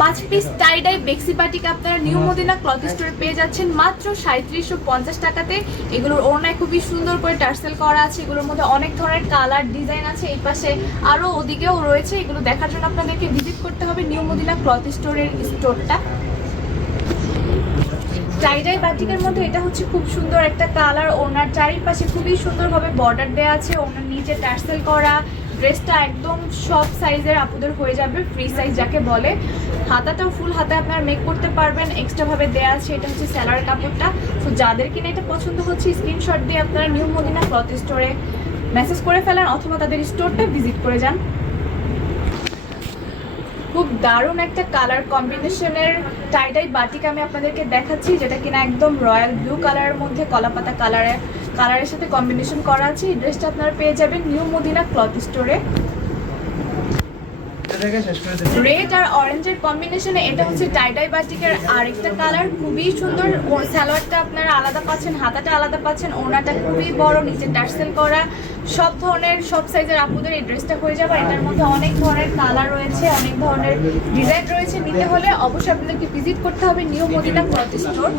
5 piece টাই die বেক্সি batik আপনারা new Medina cloth স্টোরে পেয়ে যাচ্ছেন মাত্র 3750 টাকাতে। এগুলোর ওড়নায় খুবই সুন্দর করে টার্সেল করা আছে। এগুলোর মধ্যে অনেক ধরনের কালার ডিজাইন আছে। এই পাশে আরও ওদিকেও রয়েছে। এগুলো দেখার জন্য আপনাদেরকে ভিজিট করতে হবে নিউ মদিনা ক্লথ স্টোরের স্টোরটা। টাই ডাই বাটিকের মধ্যে এটা হচ্ছে খুব সুন্দর একটা কালার। ওনার চারিপাশে খুবই সুন্দরভাবে বর্ডার দেওয়া আছে। ওনার নিচে টার্সেল করা। ড্রেসটা একদম সব সাইজের আপুদের হয়ে যাবে, ফ্রি সাইজ যাকে বলে। হাতাটাও ফুল হাতে আপনারা মেক করতে পারবেন, এক্সট্রাভাবে দেওয়া আছে। এটা হচ্ছে স্যালার কাপড়টা। তো যাদের কিনা এটা পছন্দ হচ্ছে স্ক্রিনশট দিয়ে আপনারা নিউ মদিনা ক্লথ স্টোরে মেসেজ করে ফেলেন অথবা তাদের স্টোরটা ভিজিট করে যান। খুব দারুণ একটা কালার কম্বিনেশনের টাই ডাই বাটিক আমি আপনাদেরকে দেখাচ্ছি, যেটা কিনা একদম রয়্যাল ব্লু কালারের মধ্যে কলাপাতা কালারের সাথে কম্বিনেশন করা আছে। এই ড্রেসটা আপনারা পেয়ে যাবেন নিউ মদিনা ক্লথ স্টোরে। রেড আর অরেঞ্জের কম্বিনেশনে এটা হচ্ছে টাই ডাই বাটিকের আরেকটা কালার, খুবই সুন্দর। সালোয়ারটা আপনারা আলাদা পাচ্ছেন, হাতাটা আলাদা পাচ্ছেন, ওড়নাটা খুবই বড়, নিচে টার্সেল করা। সব ধরনের সব সাইজের আপুদের এই ড্রেসটা হয়ে যাবে। এটার মধ্যে অনেক ধরনের কালার রয়েছে, অনেক ধরনের ডিজাইন রয়েছে। নিতে হলে অবশ্যই আপনাদেরকে ভিজিট করতে হবে নিউ মদিনা ক্লথ স্টোর।